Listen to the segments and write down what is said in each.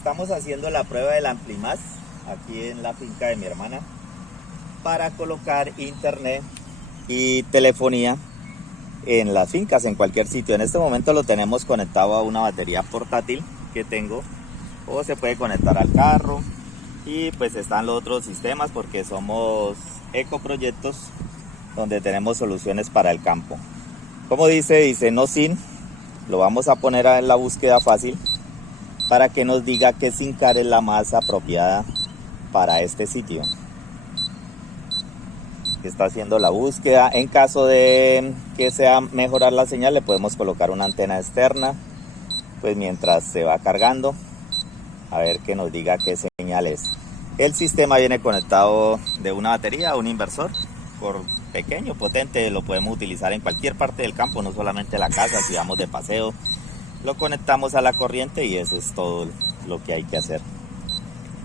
Estamos haciendo la prueba del Amplimás aquí en la finca de mi hermana para colocar internet y telefonía en las fincas, en cualquier sitio. En este momento lo tenemos conectado a una batería portátil que tengo, o se puede conectar al carro, y pues están los otros sistemas porque somos ecoproyectos donde tenemos soluciones para el campo. Como dice no sin, lo vamos a poner en la búsqueda fácil para que nos diga qué Sincar es la más apropiada para este sitio. Está haciendo la búsqueda. En caso de que sea mejorar la señal, le podemos colocar una antena externa, pues mientras se va cargando, a ver que nos diga qué señal es. El sistema viene conectado de una batería a un inversor, por pequeño, potente, lo podemos utilizar en cualquier parte del campo, no solamente la casa. Si vamos de paseo, lo conectamos a la corriente y eso es todo lo que hay que hacer.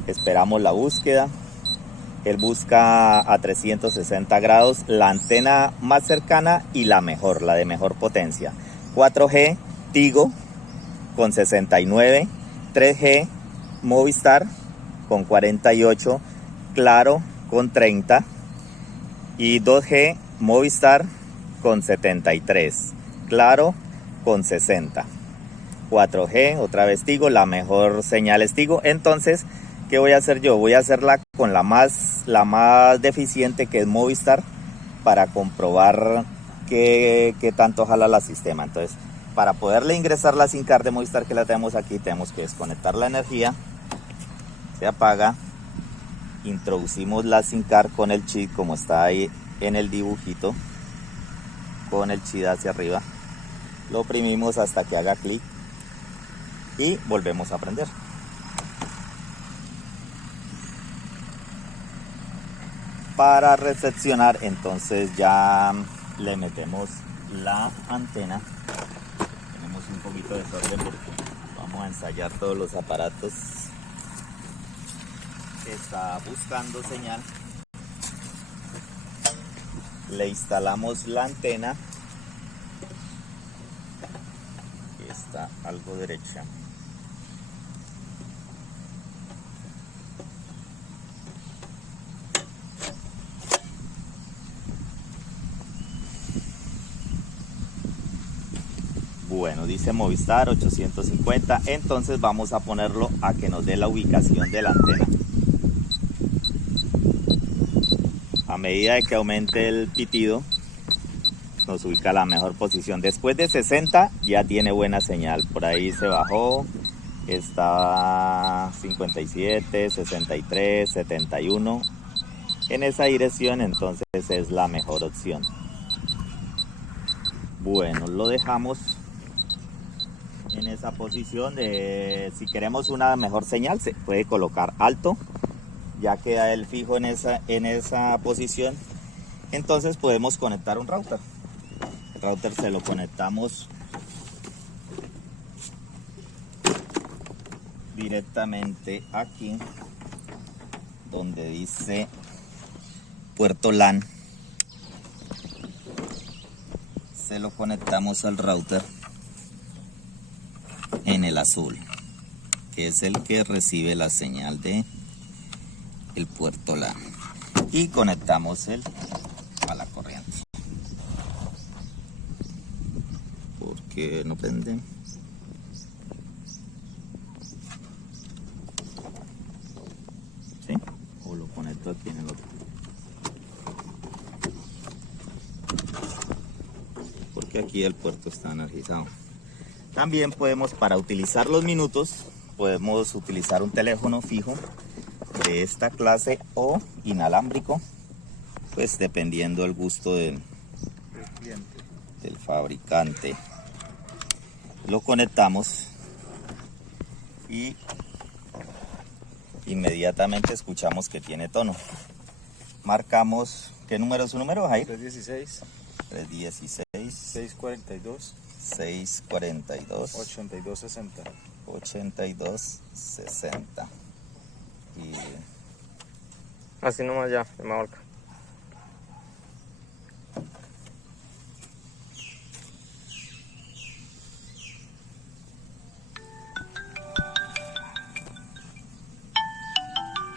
Esperamos la búsqueda. Él busca a 360 grados la antena más cercana y la mejor, la de mejor potencia. 4G Tigo con 69, 3G Movistar con 48, Claro con 30 y 2G Movistar con 73, Claro con 60. 4G, otra vez Tigo, la mejor señal es Tigo. Entonces, ¿qué voy a hacer yo? Voy a hacerla con la más deficiente, que es Movistar, para comprobar qué tanto jala la sistema. Entonces, para poderle ingresar la SIM card de Movistar que la tenemos aquí, tenemos que desconectar la energía, se apaga, introducimos la SIM card con el chip como está ahí en el dibujito, con el chip hacia arriba, lo oprimimos hasta que haga clic y volvemos a prender. Para recepcionar, entonces ya le metemos la antena. Tenemos un poquito de desorden porque vamos a ensayar todos los aparatos. Está buscando señal. Le instalamos la antena, que está algo derecha. Bueno, dice Movistar 850, entonces vamos a ponerlo a que nos dé la ubicación de la antena. A medida de que aumente el pitido, nos ubica a la mejor posición. Después de 60 ya tiene buena señal. Por ahí se bajó, está 57, 63, 71. En esa dirección entonces es la mejor opción. Bueno, lo dejamos en esa posición. Si queremos una mejor señal, se puede colocar alto, ya queda el fijo en esa posición. Entonces podemos conectar un router. El router se lo conectamos directamente aquí donde dice puerto LAN. Se lo conectamos al router en el azul, que es el que recibe la señal de el puerto LAN, y conectamos a la corriente. Porque no prende. ¿Sí? O lo conecto aquí en el otro, porque aquí el puerto está energizado. También podemos, para utilizar los minutos, podemos utilizar un teléfono fijo de esta clase o inalámbrico, pues dependiendo del gusto del fabricante. Lo conectamos y inmediatamente escuchamos que tiene tono. Marcamos, ¿qué número es su número, Jair? 316 642 8260 8260. Y así nomás ya, me marca.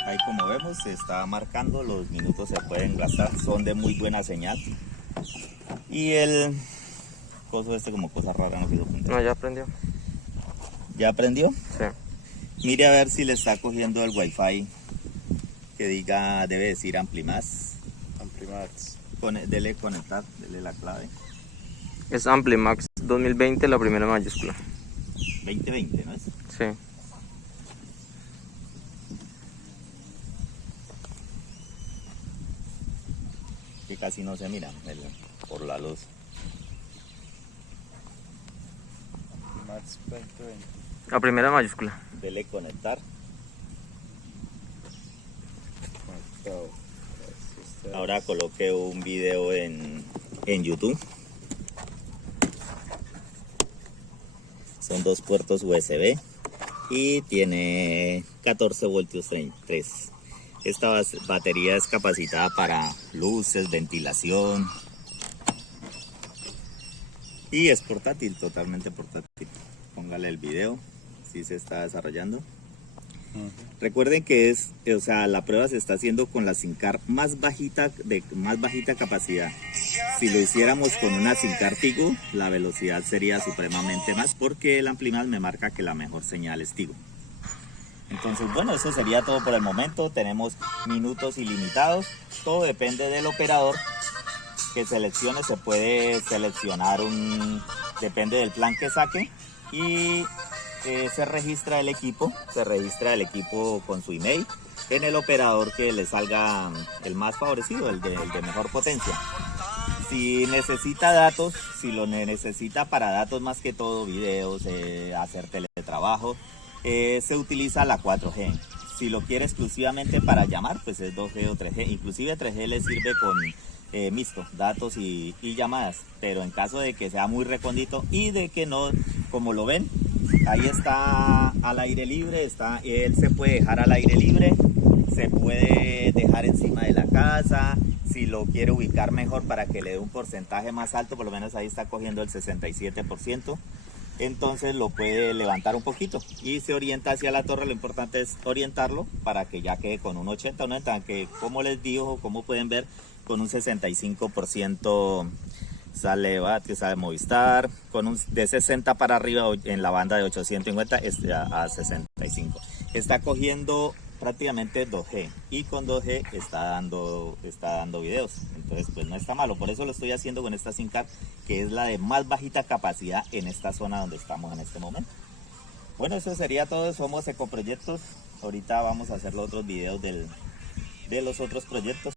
Ahí como vemos se está marcando, los minutos se pueden gastar, son de muy buena señal. Y el coso este como cosa rara no quiero poner. No, ya aprendió. ¿Ya aprendió? Sí. Mire a ver si le está cogiendo el wifi que diga, debe decir Amplimax. Amplimax. Dele conectar, dele la clave. Es Amplimax 2020, la primera mayúscula. 2020, ¿no es? Sí. Que casi no se mira por la luz. Amplimax 2020. La primera mayúscula. Dele conectar. Ahora coloque un video en YouTube. Son 2 puertos USB y tiene 14 voltios 3. Esta batería es capacitada para luces, ventilación y es portátil, totalmente portátil. Póngale el video si se está desarrollando. Recuerden que la prueba se está haciendo con la SIM card más bajita capacidad. Si lo hiciéramos con una SIM card Tigo, la velocidad sería supremamente más, porque el Amplimax me marca que la mejor señal es Tigo. Entonces, bueno, eso sería todo por el momento. Tenemos minutos ilimitados. Todo depende del operador que seleccione. Se puede seleccionar depende del plan que saque. Y se registra el equipo con su email en el operador que le salga el más favorecido, el de mejor potencia. Si necesita datos, si lo necesita para datos más que todo, videos, hacer teletrabajo, se utiliza la 4G. Si lo quiere exclusivamente para llamar, pues es 2G o 3G. Inclusive 3G le sirve con mixto, datos y llamadas. Pero en caso de que sea muy recóndito y de que no, como lo ven, ahí está al aire libre, él se puede dejar al aire libre, se puede dejar encima de la casa. Si lo quiere ubicar mejor para que le dé un porcentaje más alto, por lo menos ahí está cogiendo el 67%. Entonces lo puede levantar un poquito y se orienta hacia la torre. Lo importante es orientarlo para que ya quede con un 80 o 90, que como les digo, como pueden ver, con un 65% sale Movistar, de 60 para arriba en la banda de 850 a 65. Está cogiendo prácticamente 2G y con 2G está dando videos, entonces pues no está malo. Por eso lo estoy haciendo con esta SIM card, que es la de más bajita capacidad en esta zona donde estamos en este momento. Bueno, eso sería todo. Somos Ecoproyectos. Ahorita vamos a hacer los otros videos de los otros proyectos.